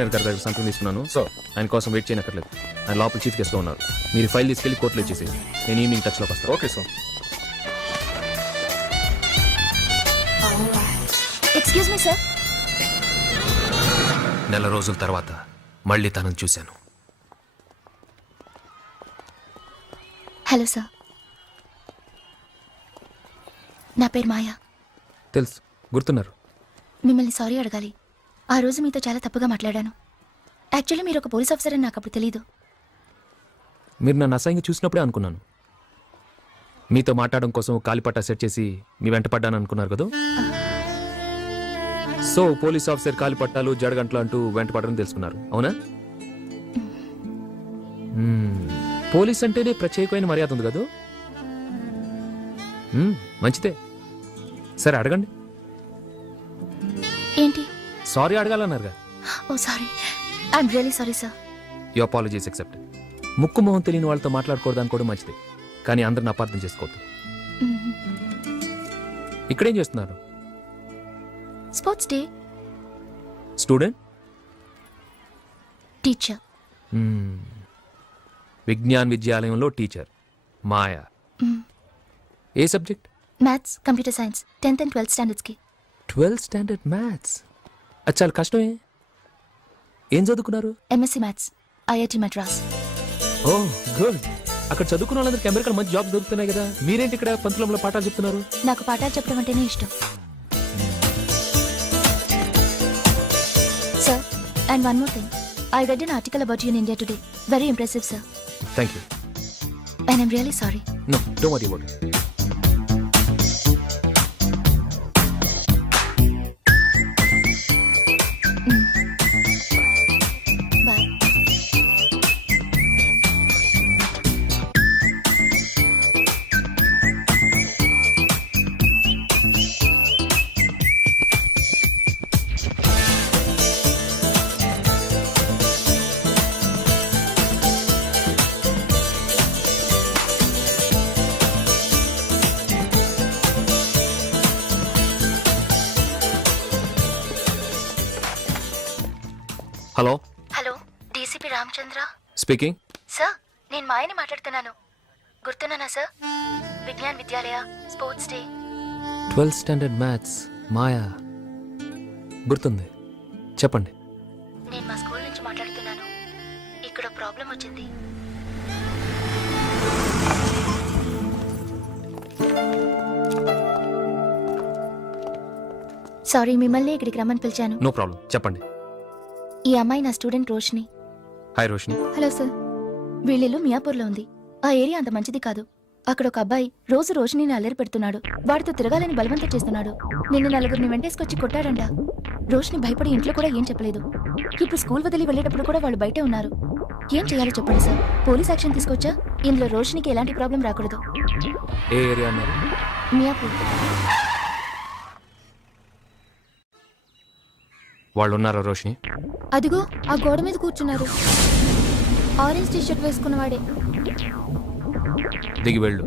Commissioner గారి దగ్గర సంతకం తీసుకున్నాను. సో ఆయన కోసం వెయిట్ చేయనక్కర్లేదు. ఆయన లోపల చీఫ్ గెస్ట్లో ఉన్నారు. మీరు ఫైల్ తీసుకెళ్లి కోర్టులో ఇచ్చేసి నేను ఈవినింగ్ టచ్లోకి వస్తాను. Okay sir. Excuse me sir. నెల రోజుల తర్వాత మళ్ళీ తనను చూశాను. హలో సార్, నా పేరు మాయా. తెలుసు, గుర్తున్నారు. మిమ్మల్ని సారీ అడగాలి. ఆ రోజు మీతో చాలా తప్పుగా మాట్లాడాను. యాక్చువల్లీ మీరు ఒక పోలీస్ ఆఫీసర్ అని నాకు అప్పుడు తెలీదు. మీరు నన్ను అసహ్యంగా చూసినప్పుడే అనుకున్నాను. మీతో మాట్లాడడం కోసం కాలిపట్టా సెట్ చేసి మీ వెంట పడ్డాను అనుకున్నారు కదా. సో పోలీస్ ఆఫీసర్ కాలిపట్టాలు జడగంటలు అంటూ వెంట పడడం తెలుసుకున్నారు, అవునా? పోలీస్ అంటేనే ప్రత్యేకమైన మర్యాద ఉంది కదా. మంచిదే. సరే అడగండి. ఏంటి? సారీ అడగాలన్నారుగా. Oh sorry, I'm really sorry sir. Your apologies accepted. ముక్కు మొహం తెలియని వాళ్ళతో మాట్లాడకూడదని కూడా మంచిదే, కానీ అందరిని అపార్థం చేసుకోవద్దు. ఇక్కడేం చేస్తున్నారు? Sports day. Student? Teacher. Vignan విద్యాలయంలో టీచర్ మాయా. ఏ subject? Maths, computer science, 10th and 12th స్టాండర్డ్స్కి. 12th standard maths? అది చాలా కష్టమే. ఏం చదువుకున్నారు? MSc maths, IIT Madras. Oh good. అక్కడ చదువుకున్న వాళ్ళందరికీ అమెరికాలో మంచి జాబ్స్ దొరుకుతున్నాయి కదా. మీరేంటి ఇక్కడ పంతులంలో పాఠాలు చెప్తున్నారు? నాకు పాఠాలు చెప్పడం అంటేనే ఇష్టం sir. And one more thing, I read an article about you in India today. Very impressive, sir. Thank you. And I'm really sorry. No, don't worry about it. Bye. Hello. Hello, DCP Ramachandra speaking. Sir. నేను మాయని మాట్లాడుతున్నాను. గుర్తున్నానా సార్? Vignan Vidyalaya sports day. 12th standard maths Maya. గుర్తుంది, చెప్పండి. నేను మా school నుంచి మాట్లాడుతున్నాను. ఇక్కడ ప్రాబ్లం వచ్చింది. సారీ, మిమ్మల్ని ఇక్కడికి రమ్మని పిలిచాను. నో ప్రాబ్లం, చెప్పండి. ఈ అమ్మాయి నా student Roshini. Hi Roshini. Hello sir. వీళ్ళిల్లు మియాపూర్లో ఉంది. ఆ ఏరియా అంత మంచిది కాదు. అక్కడ ఒక అబ్బాయి రోజు రోషిని అల్లరి పెడుతున్నాడు. వాడితో తిరగాలని బలవంతం చేస్తున్నాడు. నిన్న నలుగురిని వెంటేసుకొచ్చి కొట్టాడంట. రోషిని భయపడి ఇంట్లో కూడా ఏం చెప్పలేదు. ఇప్పుడు స్కూల్ వదిలి వెళ్ళేటప్పుడు కూడా వాళ్ళు బయటే ఉన్నారు. ఏం చేయాలో చెప్పండి సార్. పోలీస్ యాక్షన్ తీసుకోవచ్చా? ఇందులో రోషినికి ఎలాంటి ప్రాబ్లం రాకూడదు. ఏ ఏరియా అన్నారు? మియాపూర్. వాళ్ళు ఉన్నారా రోషిని? అదిగో ఆ గోడ మీద కూర్చున్నారు. ఆరెంజ్ టీ షర్ట్ వేసుకున్నవాడే. దిగి వెళ్ళు.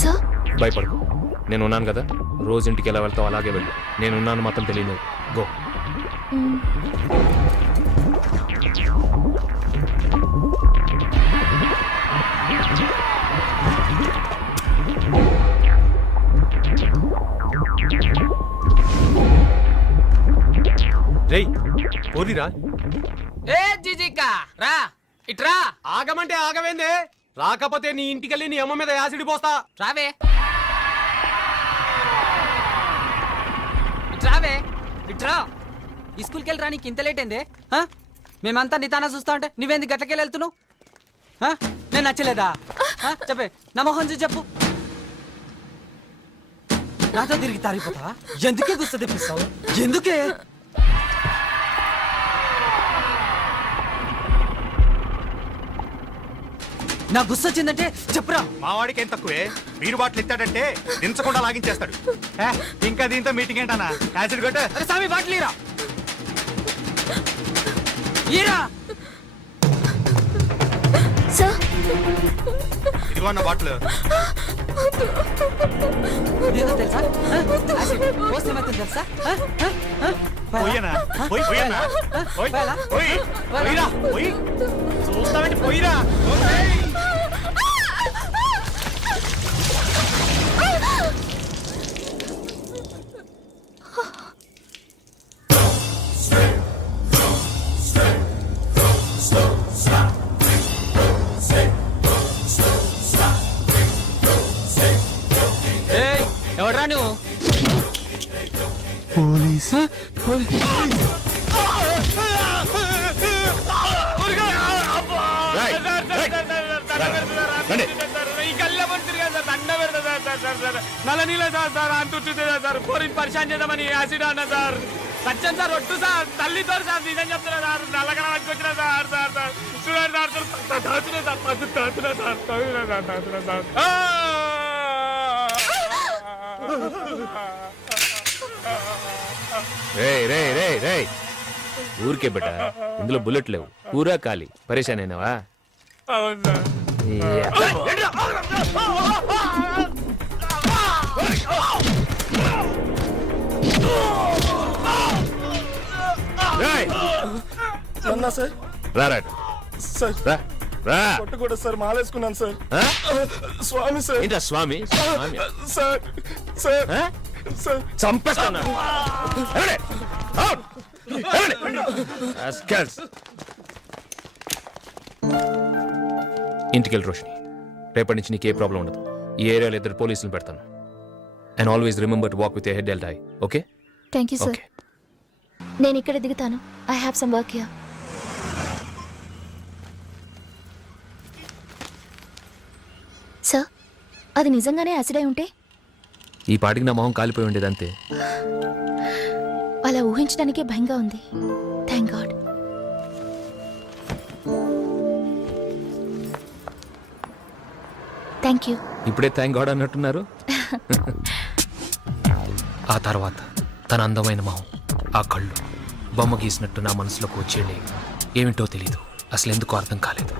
సార్, భయపడకు, నేను ఉన్నాను కదా. రోజు ఇంటికి ఎలా వెళ్తావు అలాగే వెళ్ళు. నేను ఉన్నాను మాత్రం తెలియదు. గో. రేయ్ పోరిరా. ఏ జిజికా రా ఇట్రా. ఆగమంటే ఆగవేందే? రాకపోతే నీ ఇంటికెళ్ళి నీ అమ్మ మీద యాసిడ్ పోస్తా. రావే ఇట్రావే ఇట్రా. ఈ స్కూల్కి వెళ్ళి రా. నీకు ఇంత లేట్ అయిందే? మేమంతా నితానా చూస్తా ఉంటే నువ్వేంది గట్లకెళ్ళి వెళ్తున్నావు? నేను నచ్చలేదా? చెప్పే, నా మొహం చూసి చెప్పు. నాతో తిరిగి తారిపోతా. ఎందుకే గుస్తా తెప్పిస్తావు? ఎందుకే? నా గుస్స వచ్చిందంటే చెప్పురా. మావాడికి ఏం తక్కువే? బీరు బాటిల్ ఎత్తాడంటే దించకుండా లాగించేస్తాడు. ఇంకా దీంతో మీటింగ్ ఏంటన్నా? యాసిడ్ కొట్టు. అరే స్వామి, బాటిల్ ఈరా. ఈరా సార్. ఇదిగో అన్న బాటిల్. ఇదేదో తెలుసా? యాసిడ్ పోస్తే మాత్రం తెలుసా? పోయేనా పోయినా పోయాలా? పోయిరా పోయి చూస్తామంటే పోయిరా ఏయ్, ఎవడ్రా నువ్వు పోలీస్ నల్ల నీళ్ళ సార్ అంత సార్ పోరిని పరిశాన్ చేద్దామని యాసిడ్ అన్న సార్ సత్యం సార్ ఒట్టు సార్ తల్లితో సార్ నిజం చెప్తున్నా సార్ నల్లగా వచ్చిన సార్ సార్ సార్ చూడండి సార్ తాతున్నా సార్ తాతున్నా సార్ తాతున్నా సార్ రే ఊరికే బిడ్డ ఇందులో బుల్లెట్ లేవు ఊరా ఖాళీ పరేషాన్ అయినావా అవును సార్ అన్నా సార్ రా సార్ రా రా కొట్టకూడదు సార్ మాలేసుకున్నాను సార్ ఆ? స్వామి సార్ ఏంటా స్వామి స్వామి సార్ సార్ ఆ? సార్ చంపేస్తాను ఎవడే? అవుట్! ఎవడే? Rascals. ఇంటికెళ్ళి రోషిని రేపటి నుంచి నీకు ఏ ప్రాబ్లం ఉండదు ఈ ఏరియాలో 2 పోలీసులు పెడతాను and always remember to walk with head held high okay thank you sir okay నేను ఇక్కడ దిగుతాను. I have some work here. Sir అది నిజంగానే యాసిడ్ అయి ఉంటే ఈ పాటికి నా మొహం కాలిపోయి ఉండేది అంతే అలా ఊహించడానికే భయంగా ఉంది. Thank God. Thank you. ఇప్పుడే థ్యాంక్ గాడ్ అన్నట్టున్నారు ఆ తర్వాత తన అందమైన మొహం ఆ కళ్ళు బొమ్మ గీసినట్టు నా మనసులోకి వచ్చేళ్ళే ఏమిటో తెలీదు అసలు ఎందుకో అర్థం కాలేదు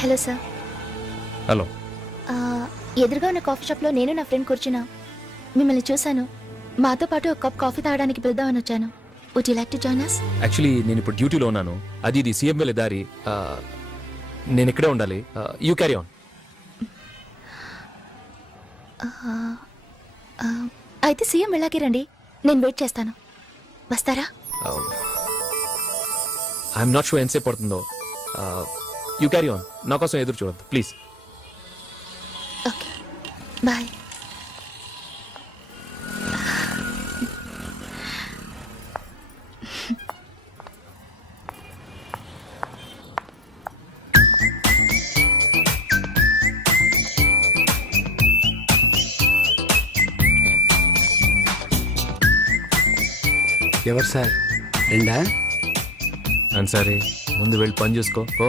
హలో సార్. హలో ఎదురుగా ఉన్న కాఫీ షాప్లో నేను నా ఫ్రెండ్ కూర్చున్నా. మిమ్మల్ని చూశాను. మాతో పాటు ఒక కప్ కాఫీ తాగడానికి పిలుద్దామని వచ్చాను. Would you like to join us? Actually నేను ఇప్పుడు డ్యూటీలో ఉన్నాను ఇది సీఎం వెళ్ళే దారి నేను ఇక్కడే ఉండాలి యూ క్యారీ ఆన్ అయితే సీఎం వెళ్ళాకే రండి. నేను వెయిట్ చేస్తాను. వస్తారా? ఐఎమ్ నాట్ షూర్ ఎంతసేపు పడుతుందో యూ క్యారీ ఆన్ నా కోసం ఎదురు చూడద్దు ప్లీజ్ ఓకే బాయ్. ఎవరు సార్ రెండా అని సరే ముందు వెళ్ళి పని చూసుకో ఓ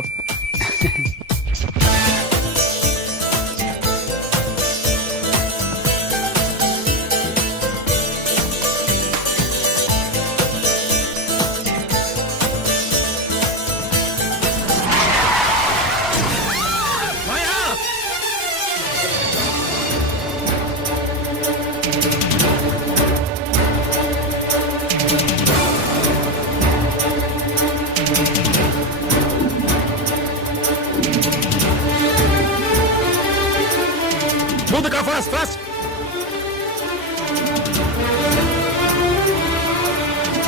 Move the car fast, fast!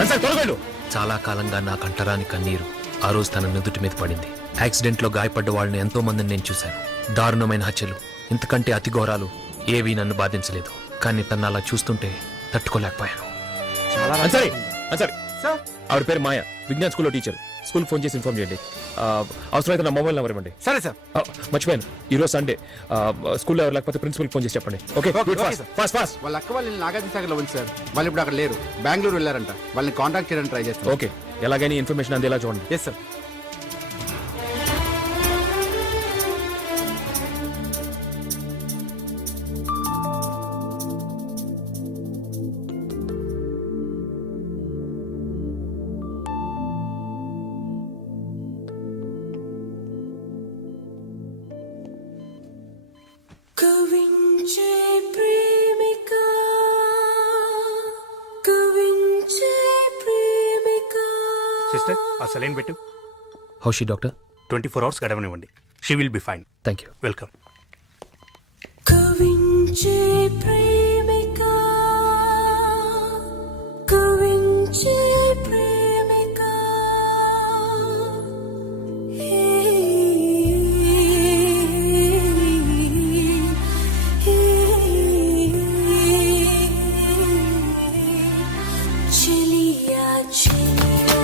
Sir త్వరగా చాలా కాలంగా నా కంటరాని కన్నీరు ఆ రోజు తన నుదుటి మీద పడింది. యాక్సిడెంట్లో గాయపడ్డ వాళ్ళని ఎంతో మందిని నేను చూశాను. దారుణమైన హత్యలు ఇంతకంటే అతి ఘోరాలు ఏవీ నన్ను బాధించలేదు. కానీ తను అలా చూస్తుంటే తట్టుకోలేకపోయాను. సరే సార్ ఆవిడ పేరు మాయ, విజ్ఞాన్ స్కూల్లో టీచర్. స్కూల్ ఫోన్ చేసి ఇన్ఫార్మ్ చేయండి. అవసరమైతే నా మొబైల్ నెంబర్ ఇవ్వండి. సరే సార్ మర్చిపోయాను ఈరోజు సండే. స్కూల్లో ఎవరు లేకపోతే ప్రిన్సిపల్ ఫోన్ చేసి చెప్పండి. Okay fast. వాళ్ళ అక్క వాళ్ళని నాగార్జున సాగర్లో ఉంది సార్. వాళ్ళు ఇప్పుడు అక్కడ లేరు, బెంగళూరు వెళ్ళారంట. వాళ్ళని కాంటాక్ట్ చేయడానికి ట్రై చేస్తాను. ఓకే ఎలాగైనా ఇన్ఫర్మేషన్ అందేలా చూడండి. ఎస్ సార్ కవించే ప్రేమిక కవించే ప్రేమిక సిస్టర్ ఆ సెలైన్ పెట్టు. హౌషి డాక్టర్ 24 అవర్స్ గడవనివ్వండి. She will be fine. Thank you. Welcome. కవించే ప్రేమిక కవించే ప్రేమిక హే హే చెలియా చెలియా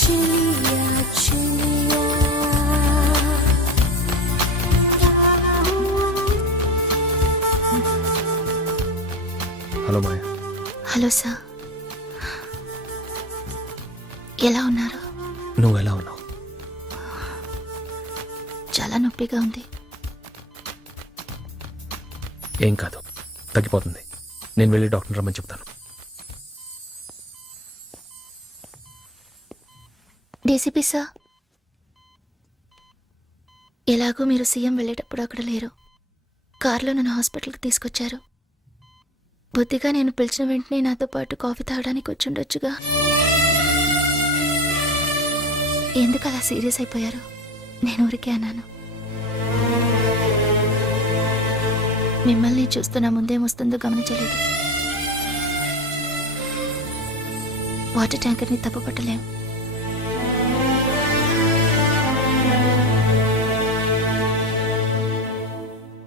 చెలియా చెలియా హలో మాయా. హలో సార్, ఎలా ఉన్నారు? నువ్వు ఎలా ఉన్నావు? చాలా నొప్పిగా ఉంది. ఏం కాదు, తగ్గిపోతుంది. నేను వెళ్ళి డాక్టర్ రమ్మని చెప్తాను. డీసీపీ సార్, ఎలాగో మీరు సీఎం వెళ్ళేటప్పుడు అక్కడ లేరు. కారులో నన్ను హాస్పిటల్కి తీసుకొచ్చారు. బుద్ధిగా నేను పిలిచిన వెంటనే నాతో పాటు కాఫీ తాగడానికి వచ్చుండొచ్చుగా. ఎందుకు అలా సీరియస్ అయిపోయారు? నేను ఊరికే అన్నాను. మిమ్మల్ని చూస్తున్న ముందేం వస్తుందో గమనించలేదు. వాటర్ ట్యాంకర్ని తప్పుపట్టలేం.